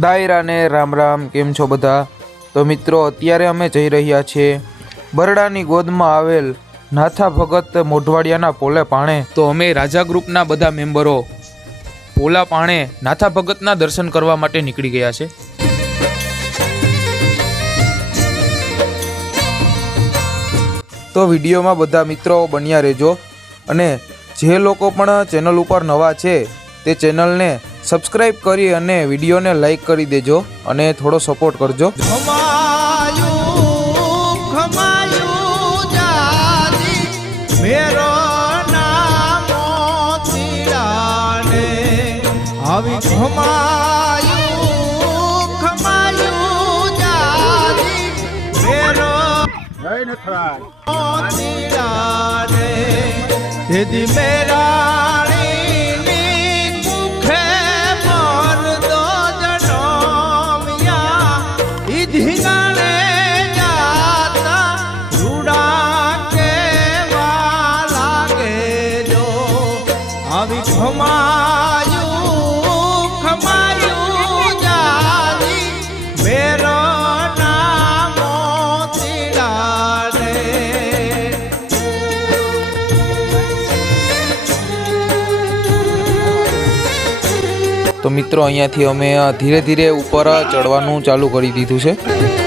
દાયરાને રામ રામ, કેમ છો બધા? તો મિત્રો, અત્યારે અમે જઈ રહ્યા છીએ બરડાની ગોદમાં આવેલ નાથા ભગત મોઢવાડિયાના પોલે પાણે. તો અમે રાજા ગ્રુપના બધા મેમ્બરો પોલા પાણે નાથા ભગતના દર્શન કરવા માટે નીકળી ગયા છે. તો વિડીયોમાં બધા મિત્રો બન્યા રહેજો અને જે લોકો પણ ચેનલ ઉપર નવા છે, તે ચેનલને સબસ્ક્રાઈબ કરી અને વિડીયોને લાઈક કરી દેજો અને થોડો સપોર્ટ કરજો. ખમાયું ખમાયું જાજી મેરો આવી ખમાયું ખમાયું જાજી મેરો হিনা તો મિત્રો અહીંયાથી અમે ધીરે ધીરે ઉપર ચડવાનું ચાલુ કરી દીધું છે.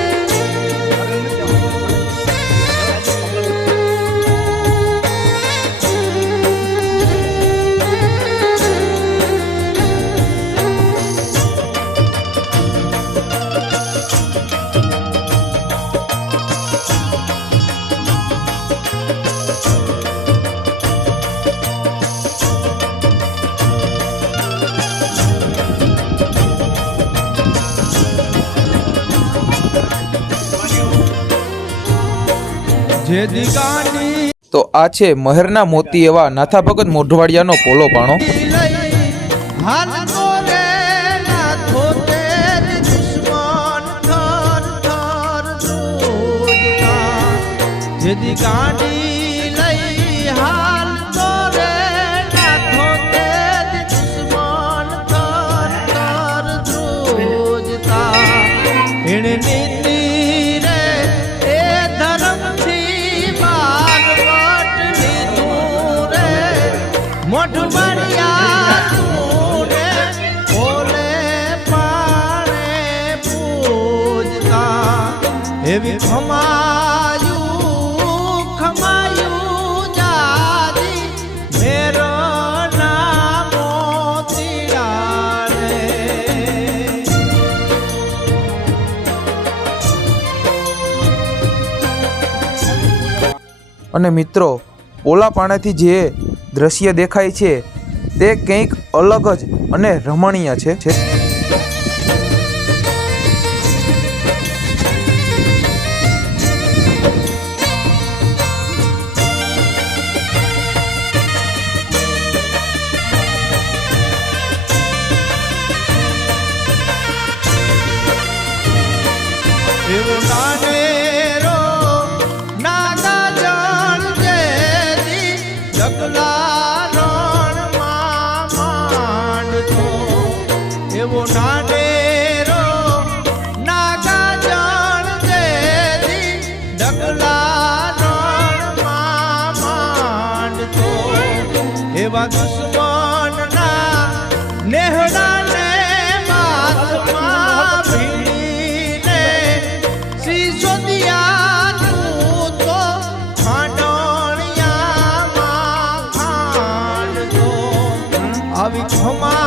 જે દિગાની તો આ છે મહેરના મોતી એવા નાથા ભગત મોઢવાડિયાનો પોલો પાણો. જેદી ગાડી તું રે ઓલે પાણે પૂજતા. એવી ખમાયું ખમાયું જાદી મેરો નામો તિયારે અને મિત્રો પોલા પાણેથી જે દ્રશ્ય દેખાય છે. તે કંઈક અલગ જ અને રમણીય છે. એવો નાનેરો નાગા જણ જેદી જગલા રણમાં માંડતો. એવા દુશ્મનના નેહડાને માથમાં ભીડીને સિસોદિયા આવી ખમાયું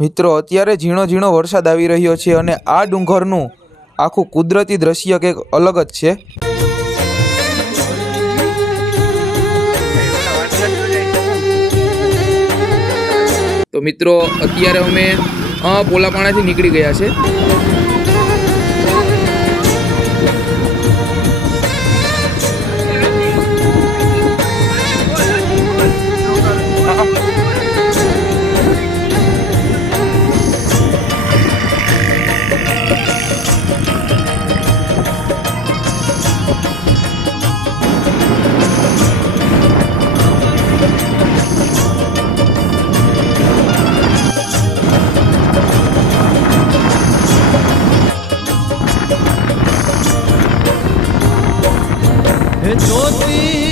મિત્રો, અત્યારે ઝીણો ઝીણો વરસાદ આવી રહ્યો છે અને આ ડુંગરનું આખું કુદરતી દ્રશ્ય કંઈક અલગ જ છે. તો મિત્રો, અત્યારે અમે પોલાપાણાથી નીકળી ગયા છે. જ્યોતિ